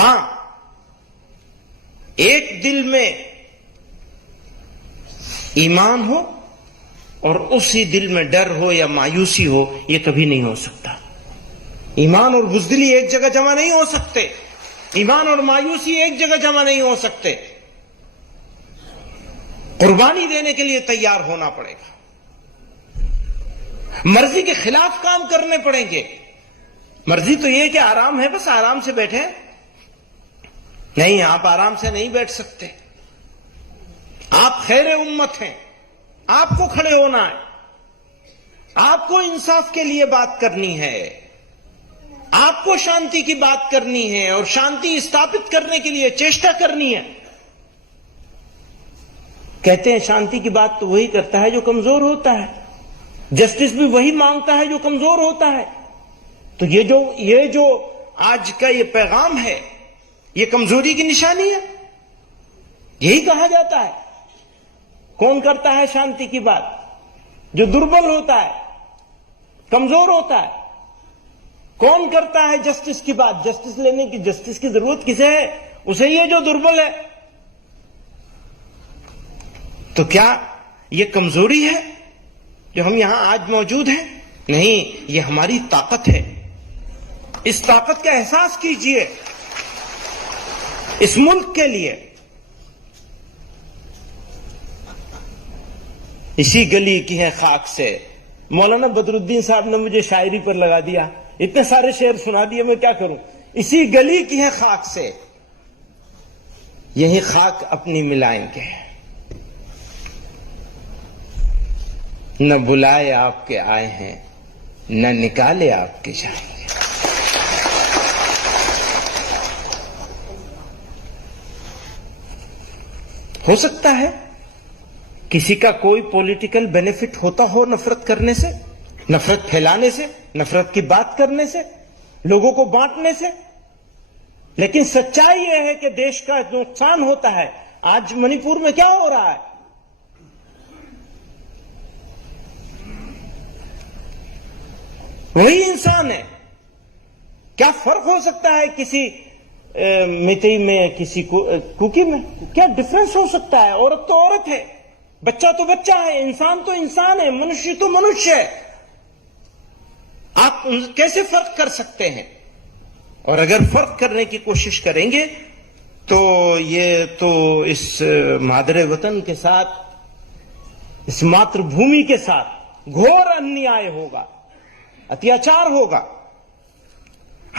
ہاں، ایک دل میں ایمان ہو اور اسی دل میں ڈر ہو یا مایوسی ہو، یہ کبھی نہیں ہو سکتا۔ ایمان اور بزدلی ایک جگہ جمع نہیں ہو سکتے، ایمان اور مایوسی ایک جگہ جمع نہیں ہو سکتے۔ قربانی دینے کے لیے تیار ہونا پڑے گا، مرضی کے خلاف کام کرنے پڑیں گے۔ مرضی تو یہ کہ آرام ہے، بس آرام سے بیٹھے، نہیں، آپ آرام سے نہیں بیٹھ سکتے۔ آپ خیر امت ہیں، آپ کو کھڑے ہونا ہے، آپ کو انصاف کے لیے بات کرنی ہے، آپ کو شانتی کی بات کرنی ہے اور شانتی استھاپت کرنے کے لیے چیشٹا کرنی ہے۔ کہتے ہیں شانتی کی بات تو وہی کرتا ہے جو کمزور ہوتا ہے، جسٹس بھی وہی مانگتا ہے جو کمزور ہوتا ہے۔ تو یہ جو آج کا یہ پیغام ہے، یہ کمزوری کی نشانی ہے، یہی کہا جاتا ہے۔ کون کرتا ہے شانتی کی بات؟ جو دربل ہوتا ہے، کمزور ہوتا ہے۔ کون کرتا ہے جسٹس کی بات؟ جسٹس لینے کی، جسٹس کی ضرورت کسے ہے؟ اسے ہی ہے جو دربل ہے۔ تو کیا یہ کمزوری ہے جو ہم یہاں آج موجود ہیں؟ نہیں، یہ ہماری طاقت ہے۔ اس طاقت کا احساس کیجئے اس ملک کے لیے۔ اسی گلی کی ہے خاک سے، مولانا بدر الدین صاحب نے مجھے شاعری پر لگا دیا، اتنے سارے شعر سنا دیے، میں کیا کروں۔ اسی گلی کی ہے خاک سے، یہی خاک اپنی ملائیں گے، نہ بلائے آپ کے آئے ہیں، نہ نکالے آپ کے جائیں گے۔ ہو سکتا ہے کسی کا کوئی پولیٹیکل بینیفٹ ہوتا ہو نفرت کرنے سے، نفرت پھیلانے سے، نفرت کی بات کرنے سے، لوگوں کو بانٹنے سے، لیکن سچائی یہ ہے کہ دیش کا نقصان ہوتا ہے۔ آج منی پور میں کیا ہو رہا ہے؟ وہی انسان ہے۔ کیا فرق ہو سکتا ہے کسی میتئی میں، کسی کوکی میں؟ کیا ڈفرنس ہو سکتا ہے؟ عورت تو عورت ہے، بچہ تو بچہ ہے، انسان تو انسان ہے، منشی تو منشیہ ہے۔ آپ کیسے فرق کر سکتے ہیں؟ اور اگر فرق کرنے کی کوشش کریں گے تو یہ تو اس مادر وطن کے ساتھ، اس ماتر بھومی کے ساتھ گھور انیائے ہوگا، اتیاچار ہوگا۔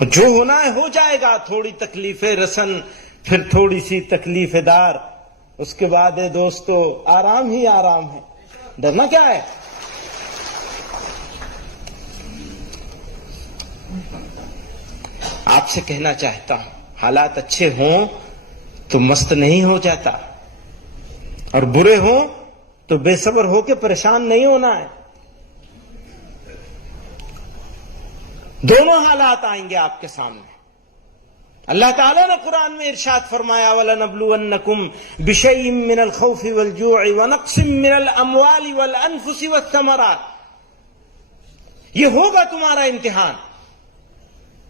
جو ہونا ہے ہو جائے گا، تھوڑی تکلیف رسن، پھر تھوڑی سی تکلیف دار، اس کے بعد ہے دوستو آرام ہی آرام ہے۔ ڈرنا کیا ہے؟ آپ سے کہنا چاہتا ہوں، حالات اچھے ہوں تو مست نہیں ہو جاتا، اور برے ہوں تو بے صبر ہو کے پریشان نہیں ہونا ہے۔ دونوں حالات آئیں گے آپ کے سامنے۔ اللہ تعالیٰ نے قرآن میں ارشاد فرمایا وَلَنَبْلُوَنَّكُمْ بِشَيْءٍ مِّنَ الْخَوْفِ وَالْجُوعِ وَنَقْصٍ مِّنَ الْأَمْوَالِ وَالْأَنفُسِ وَالثَّمَرَاتِ۔ یہ ہوگا تمہارا امتحان۔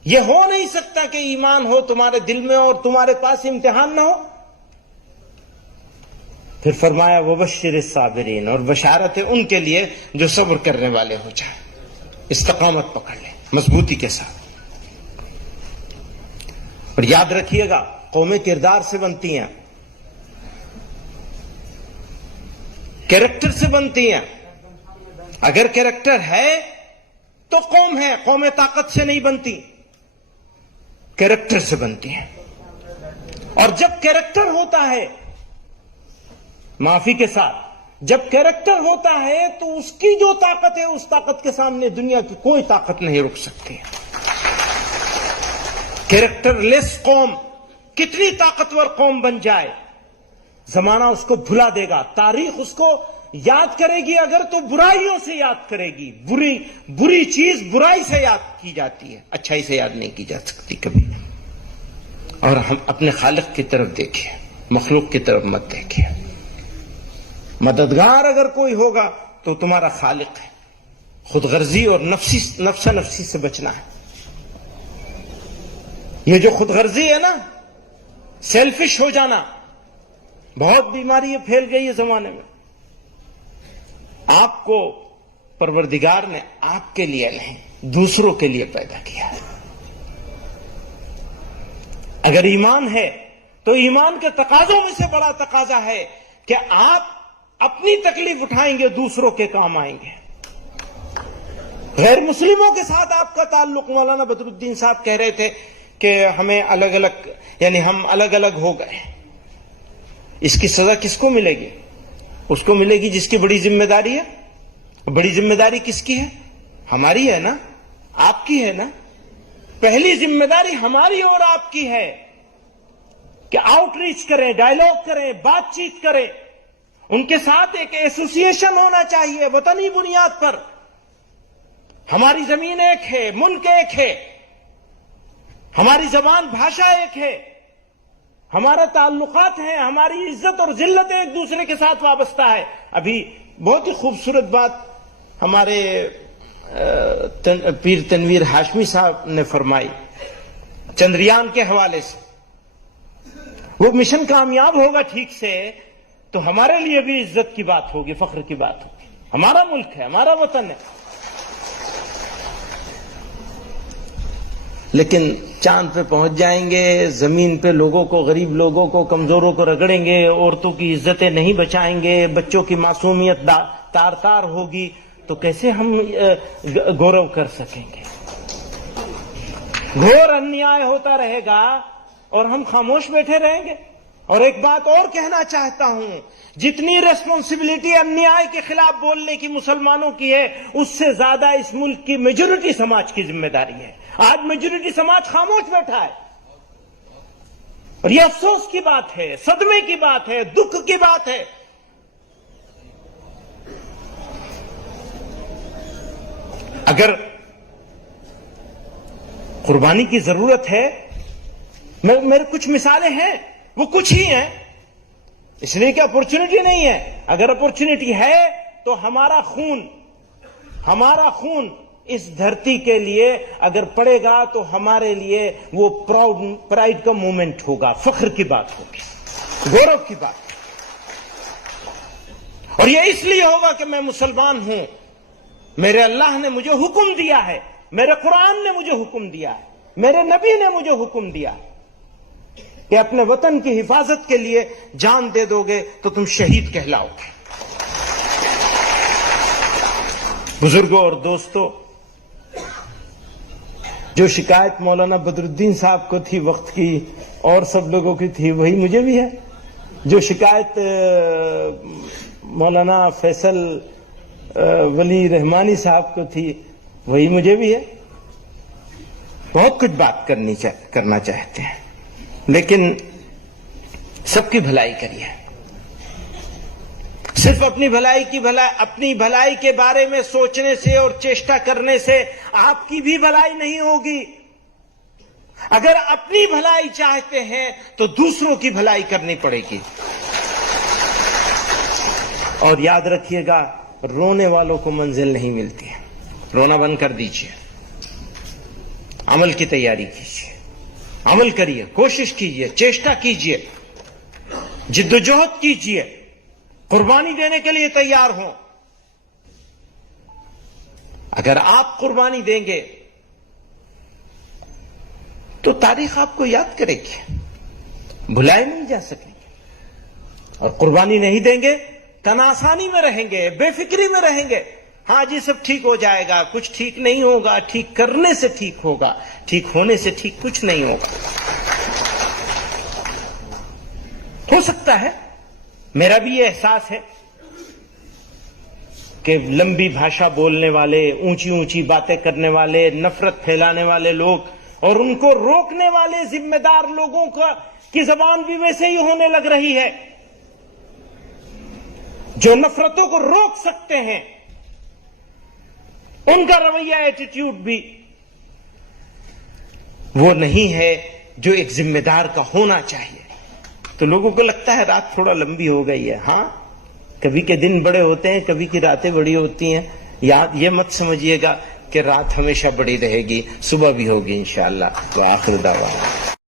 یہ ہو نہیں سکتا کہ ایمان ہو تمہارے دل میں اور تمہارے پاس امتحان نہ ہو۔ پھر فرمایا وَبَشِّرِ الصَّابِرِينَ، اور بشارت ہے ان کے لیے جو صبر کرنے والے ہو جائیں، استقامت پکڑ لیں مضبوطی کے ساتھ۔ اور یاد رکھیے گا، قومیں کردار سے بنتی ہیں، کیریکٹر سے بنتی ہیں۔ اگر کیریکٹر ہے تو قوم ہے، قومیں طاقت سے نہیں بنتی، کیریکٹر سے بنتی ہیں۔ اور جب کیریکٹر ہوتا ہے، معافی کے ساتھ، جب کیریکٹر ہوتا ہے تو اس کی جو طاقت ہے، اس طاقت کے سامنے دنیا کی کوئی طاقت نہیں رک سکتی۔ کیریکٹر لیس قوم کتنی طاقتور قوم بن جائے، زمانہ اس کو بھلا دے گا، تاریخ اس کو یاد کرے گی، اگر تو برائیوں سے یاد کرے گی۔ بری چیز برائی سے یاد کی جاتی ہے، اچھائی سے یاد نہیں کی جا سکتی کبھی۔ اور ہم اپنے خالق کی طرف دیکھیں، مخلوق کی طرف مت دیکھیں۔ مددگار اگر کوئی ہوگا تو تمہارا خالق ہے. خود غرضی اور نفسا نفسی سے بچنا ہے. یہ جو خود غرضی ہے نا، سیلفش ہو جانا، بہت بیماری پھیل گئی ہے زمانے میں. آپ کو پروردگار نے آپ کے لیے نہیں، دوسروں کے لیے پیدا کیا ہے. اگر ایمان ہے تو ایمان کے تقاضوں میں سے بڑا تقاضا ہے کہ آپ اپنی تکلیف اٹھائیں گے، دوسروں کے کام آئیں گے. غیر مسلموں کے ساتھ آپ کا تعلق، مولانا بدر الدین صاحب کہہ رہے تھے کہ ہمیں الگ الگ، یعنی ہم الگ الگ ہو گئے. اس کی سزا کس کو ملے گی؟ اس کو ملے گی جس کی بڑی ذمہ داری ہے. بڑی ذمہ داری کس کی ہے؟ ہماری ہے نا، آپ کی ہے نا. پہلی ذمہ داری ہماری اور آپ کی ہے کہ آؤٹ ریچ کریں، ڈائیلاگ کریں، بات چیت کریں. ان کے ساتھ ایک ایسوسیشن ہونا چاہیے وطنی بنیاد پر. ہماری زمین ایک ہے، ملک ایک ہے، ہماری زبان بھاشا ایک ہے، ہمارا تعلقات ہیں، ہماری عزت اور ذلت ایک دوسرے کے ساتھ وابستہ ہے. ابھی بہت ہی خوبصورت بات ہمارے پیر تنویر ہاشمی صاحب نے فرمائی چندریان کے حوالے سے. وہ مشن کامیاب ہوگا ٹھیک سے تو ہمارے لیے بھی عزت کی بات ہوگی، فخر کی بات ہوگی. ہمارا ملک ہے، ہمارا وطن ہے. لیکن چاند پہ پہنچ جائیں گے، زمین پہ لوگوں کو، غریب لوگوں کو، کمزوروں کو رگڑیں گے، عورتوں کی عزتیں نہیں بچائیں گے، بچوں کی معصومیت تار تار ہوگی، تو کیسے ہم گورو کر سکیں گے؟ گھور انیائے ہوتا رہے گا اور ہم خاموش بیٹھے رہیں گے. اور ایک بات اور کہنا چاہتا ہوں، جتنی ریسپانسبلٹی انیائے کے خلاف بولنے کی مسلمانوں کی ہے، اس سے زیادہ اس ملک کی میجورٹی سماج کی ذمہ داری ہے. آج میجورٹی سماج خاموش بیٹھا ہے اور یہ افسوس کی بات ہے، صدمے کی بات ہے، دکھ کی بات ہے. اگر قربانی کی ضرورت ہے، میرے کچھ مثالیں ہیں، وہ کچھ ہی ہیں، اس لیے کہ اپورچونٹی نہیں ہے. اگر اپورچونٹی ہے تو ہمارا خون اس دھرتی کے لیے اگر پڑے گا تو ہمارے لیے وہ پرائڈ کا مومنٹ ہوگا، فخر کی بات ہوگی، گورو کی بات. اور یہ اس لیے ہوگا کہ میں مسلمان ہوں، میرے اللہ نے مجھے حکم دیا ہے، میرے قرآن نے مجھے حکم دیا ہے، میرے نبی نے مجھے حکم دیا کہ اپنے وطن کی حفاظت کے لیے جان دے دو گے تو تم شہید کہلاؤ گے. بزرگوں اور دوستوں، جو شکایت مولانا بدر الدین صاحب کو تھی وقت کی اور سب لوگوں کی تھی، وہی مجھے بھی ہے. جو شکایت مولانا فیصل ولی رحمانی صاحب کو تھی، وہی مجھے بھی ہے. بہت کچھ بات کرنا چاہتے ہیں، لیکن سب کی بھلائی کریے. صرف اپنی بھلائی کے بارے میں سوچنے سے اور چیشٹا کرنے سے آپ کی بھی بھلائی نہیں ہوگی. اگر اپنی بھلائی چاہتے ہیں تو دوسروں کی بھلائی کرنی پڑے گی. اور یاد رکھیے گا، رونے والوں کو منزل نہیں ملتی ہے. رونا بند کر دیجیے، عمل کی تیاری کیجیے، عمل کریے، کوشش کیجیے، چیشٹا کیجیے، جدوجہد کیجیے، قربانی دینے کے لیے تیار ہوں. اگر آپ قربانی دیں گے تو تاریخ آپ کو یاد کرے گی، بھلائے نہیں جا سکیں گے. اور قربانی نہیں دیں گے، تن آسانی میں رہیں گے، بے فکری میں رہیں گے. ہاں جی سب ٹھیک ہو جائے گا، کچھ ٹھیک نہیں ہوگا. ٹھیک کرنے سے ٹھیک ہوگا، ٹھیک ہونے سے ٹھیک کچھ نہیں ہوگا. ہو سکتا ہے، میرا بھی یہ احساس ہے کہ لمبی بھاشا بولنے والے، اونچی اونچی باتیں کرنے والے، نفرت پھیلانے والے لوگ اور ان کو روکنے والے ذمہ دار لوگوں کی زبان بھی ویسے ہی ہونے لگ رہی ہے. جو نفرتوں کو روک سکتے ہیں ان کا رویہ، ایٹیٹیوڈ بھی وہ نہیں ہے جو ایک ذمہ دار کا ہونا چاہیے. تو لوگوں کو لگتا ہے رات تھوڑا لمبی ہو گئی ہے. ہاں کبھی کے دن بڑے ہوتے ہیں، کبھی کی راتیں بڑی ہوتی ہیں. یاد یہ مت سمجھیے گا کہ رات ہمیشہ بڑی رہے گی، صبح بھی ہوگی انشاءاللہ. وآخر دعوانا